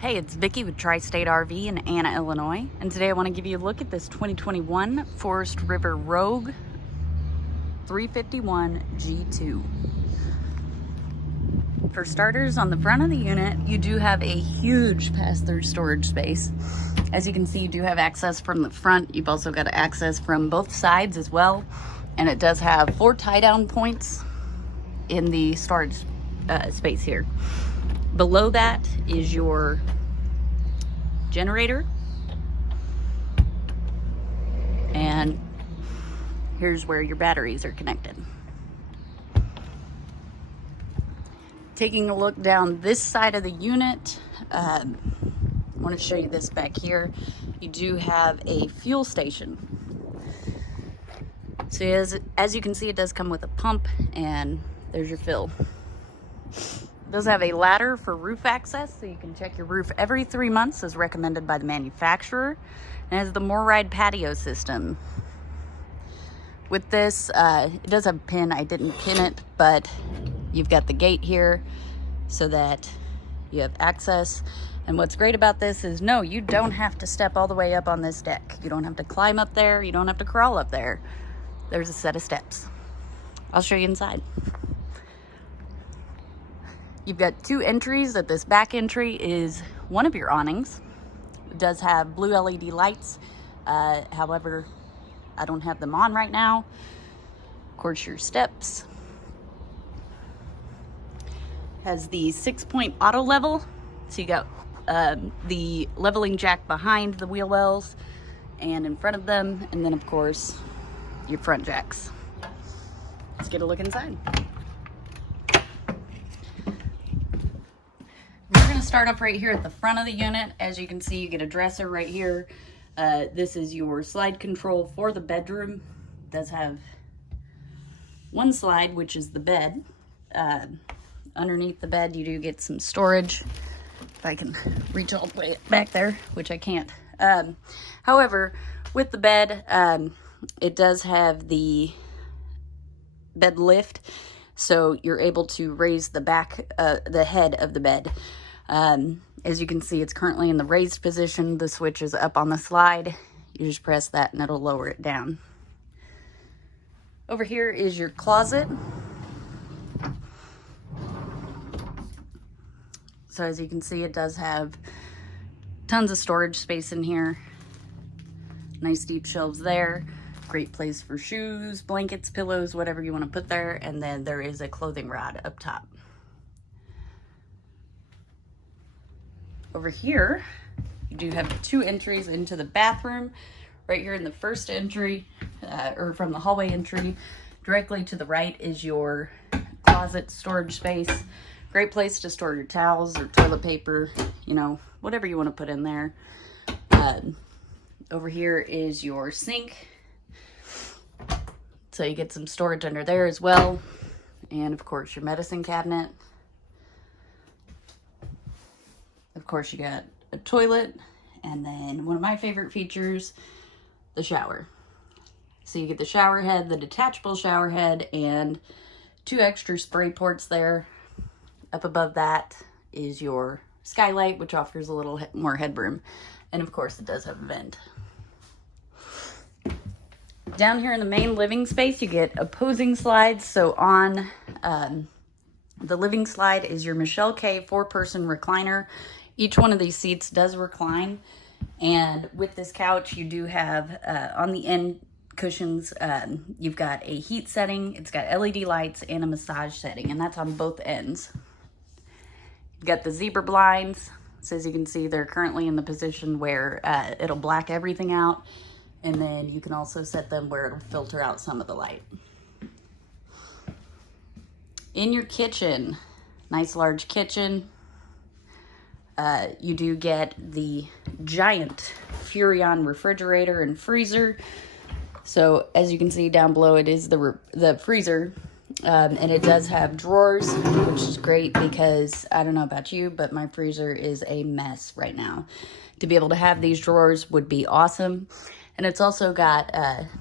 Hey, it's Vicki with Tri-State RV in Anna, Illinois, and today I want to give you a look at this 2021 Forest River Rogue 351 G2. For starters, on the front of the unit, you do have a huge pass-through storage space. As you can see, you do have access from the front. You've also got access from both sides as well, and it does have 4 tie-down points in the storage space here. Below that is your generator, and here's where your batteries are connected. Taking a look down this side of the unit, I want to show you this back here. You do have a fuel station. So as you can see, it does come with a pump, and there's your fill. It does have a ladder for roof access, so you can check your roof every 3 months as recommended by the manufacturer. And it has the More-Ride patio system. With this, it does have a pin. I didn't pin it, but you've got the gate here so that you have access. And what's great about this is, no, you don't have to step all the way up on this deck. You don't have to climb up there. You don't have to crawl up there. There's a set of steps. I'll show you inside. You've got 2 entries. At this back entry is one of your awnings. It does have blue LED lights. However, I don't have them on right now. Of course, your steps. Has the 6-point auto level. So you got the leveling jack behind the wheel wells and in front of them. And then, of course, your front jacks. Let's get a look inside. We're going to start up right here at the front of the unit. As you can see, you get a dresser right here. This is your slide control for the bedroom. It does have one slide, which is the bed. Underneath the bed, you do get some storage. If I can reach all the way back there, which I can't. However, with the bed, it does have the bed lift, so you're able to raise the back, the head of the bed. As you can see, it's currently in the raised position. The switch is up on the slide. You just press that and it'll lower it down. Over here is your closet. So as you can see, it does have tons of storage space in here. Nice deep shelves there. Great place for shoes, blankets, pillows, whatever you want to put there. And then there is a clothing rod up top. Over here, you do have 2 entries into the bathroom. Right here in the first entry, or from the hallway entry, directly to the right is your closet storage space. Great place to store your towels or toilet paper, you know, whatever you want to put in there. Over here is your sink. So you get some storage under there as well. And of course, your medicine cabinet. Of course, you got a toilet, and then one of my favorite features, the shower. So you get the shower head, the detachable shower head, and 2 extra spray ports there. Up above that is your skylight, which offers a little more headroom. And of course, it does have a vent. Down here in the main living space, you get opposing slides. So on the living slide is your Michelle K 4-person recliner. Each one of these seats does recline. And with this couch, you do have on the end cushions, you've got a heat setting. It's got LED lights and a massage setting, and that's on both ends. You've got the zebra blinds. So as you can see, they're currently in the position where it'll black everything out. And then you can also set them where it'll filter out some of the light. In your kitchen, nice large kitchen. You do get the giant Furrion refrigerator and freezer. So as you can see down below, it is the freezer. And it does have drawers, which is great because I don't know about you, but my freezer is a mess right now. To be able to have these drawers would be awesome. And it's also got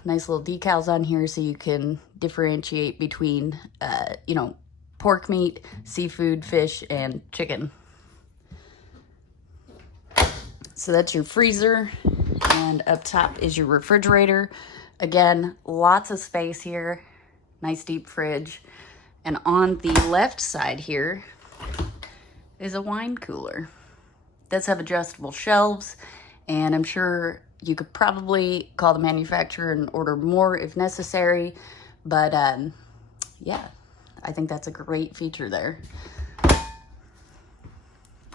nice little decals on here so you can differentiate between, you know, pork meat, seafood, fish, and chicken. So that's your freezer, and up top is your refrigerator. Again, lots of space here. Nice deep fridge. And on the left side here is a wine cooler. It does have adjustable shelves, and I'm sure you could probably call the manufacturer and order more if necessary. But yeah, I think that's a great feature there.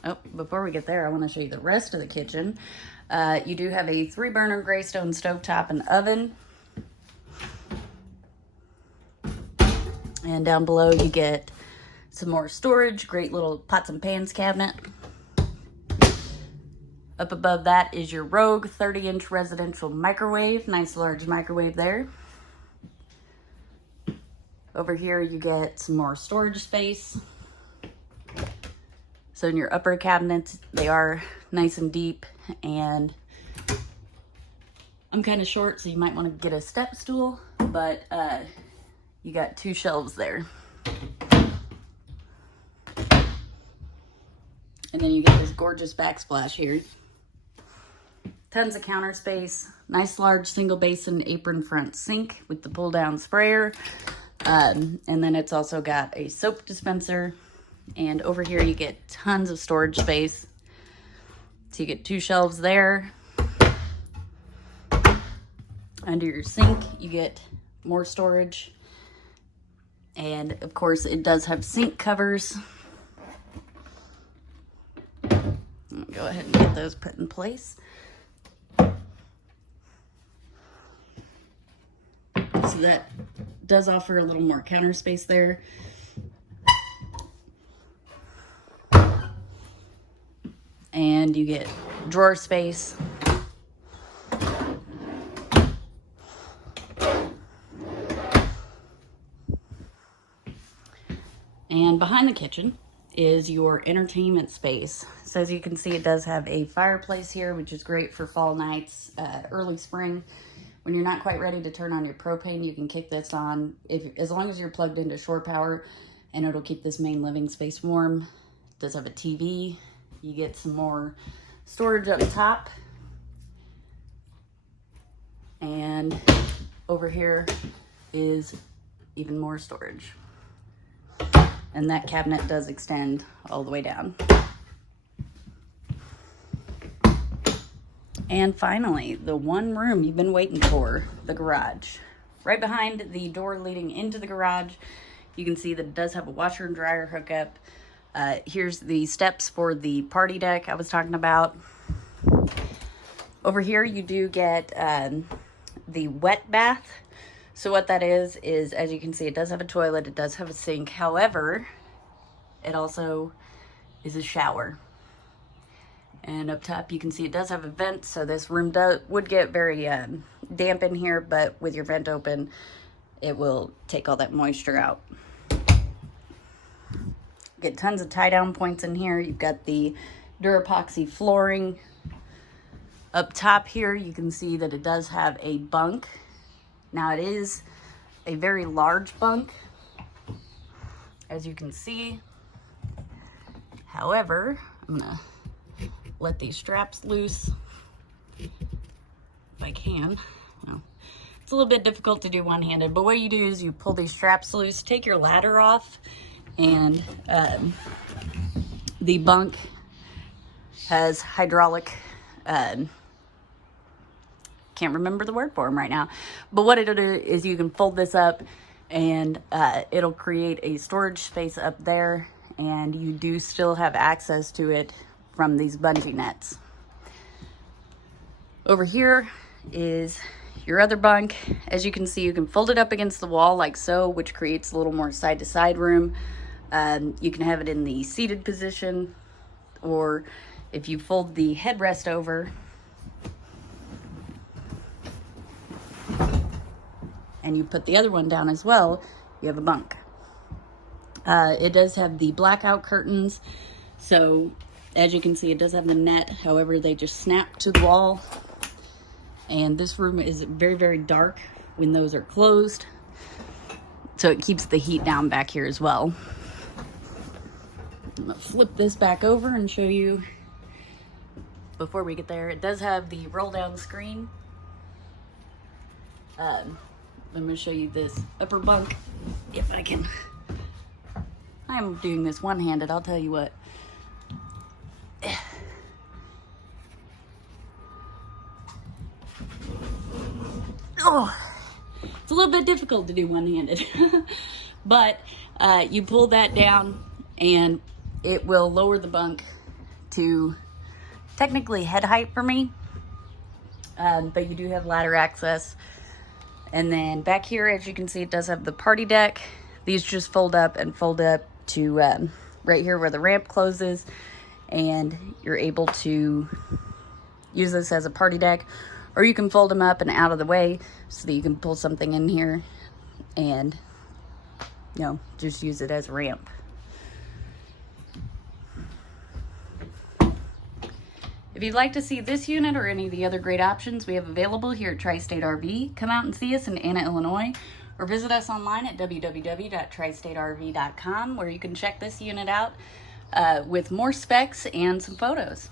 Oh, before we get there, I want to show you the rest of the kitchen. You do have a 3-burner Greystone stovetop and oven. And down below you get some more storage, great little pots and pans cabinet. Up above that is your Rogue 30-inch residential microwave, nice large microwave there. Over here you get some more storage space. So in your upper cabinets, they are nice and deep, and I'm kind of short, so you might want to get a step stool, but you got 2 shelves there. And then you get this gorgeous backsplash here. Tons of counter space, nice large single basin apron front sink with the pull down sprayer. And then it's also got a soap dispenser. And over here you get tons of storage space. So you get 2 shelves there. Under your sink, you get more storage. And of course it does have sink covers. I'll go ahead and get those put in place. So that does offer a little more counter space there. And you get drawer space. And behind the kitchen is your entertainment space. So as you can see, it does have a fireplace here, which is great for fall nights, early spring. When you're not quite ready to turn on your propane, you can kick this on, as long as you're plugged into shore power, and it'll keep this main living space warm. It does have a TV. You get some more storage up top. And over here is even more storage. And that cabinet does extend all the way down. And finally, the one room you've been waiting for, the garage. Right behind the door leading into the garage, you can see that it does have a washer and dryer hookup. Here's the steps for the party deck I was talking about. Over here you do get the wet bath. So what that is, as you can see, it does have a toilet, it does have a sink. However, it also is a shower. And up top you can see it does have a vent, so this room would get very damp in here, but with your vent open, it will take all that moisture out. Get tons of tie-down points in here. You've got the Durapoxy flooring. Up top here, you can see that it does have a bunk. Now it is a very large bunk, as you can see. However, I'm gonna let these straps loose if I can. Well, it's a little bit difficult to do one-handed, but what you do is you pull these straps loose, take your ladder off, and the bunk has hydraulic, can't remember the word for them right now, but what it'll do is you can fold this up, and it'll create a storage space up there, and you do still have access to it from these bungee nets. Over here is your other bunk. As you can see, you can fold it up against the wall like so, which creates a little more side-to-side room. You can have it in the seated position, or if you fold the headrest over and you put the other one down as well, you have a bunk. It does have the blackout curtains, so as you can see, it does have the net. However, they just snap to the wall, and this room is very, very dark when those are closed, so it keeps the heat down back here as well. I'm gonna flip this back over and show you before we get there, it does have the roll down screen. I'm going to show you this upper bunk if I can. I'm doing this one-handed, I'll tell you what. Oh, it's a little bit difficult to do one-handed. But you pull that down and it will lower the bunk to technically head height for me. But you do have ladder access. And then back here, as you can see, it does have the party deck. These just fold up to right here where the ramp closes. And you're able to use this as a party deck. Or you can fold them up and out of the way so that you can pull something in here and, you know, just use it as a ramp. If you'd like to see this unit or any of the other great options we have available here at Tri-State RV, come out and see us in Anna, Illinois, or visit us online at www.tristaterv.com, where you can check this unit out with more specs and some photos.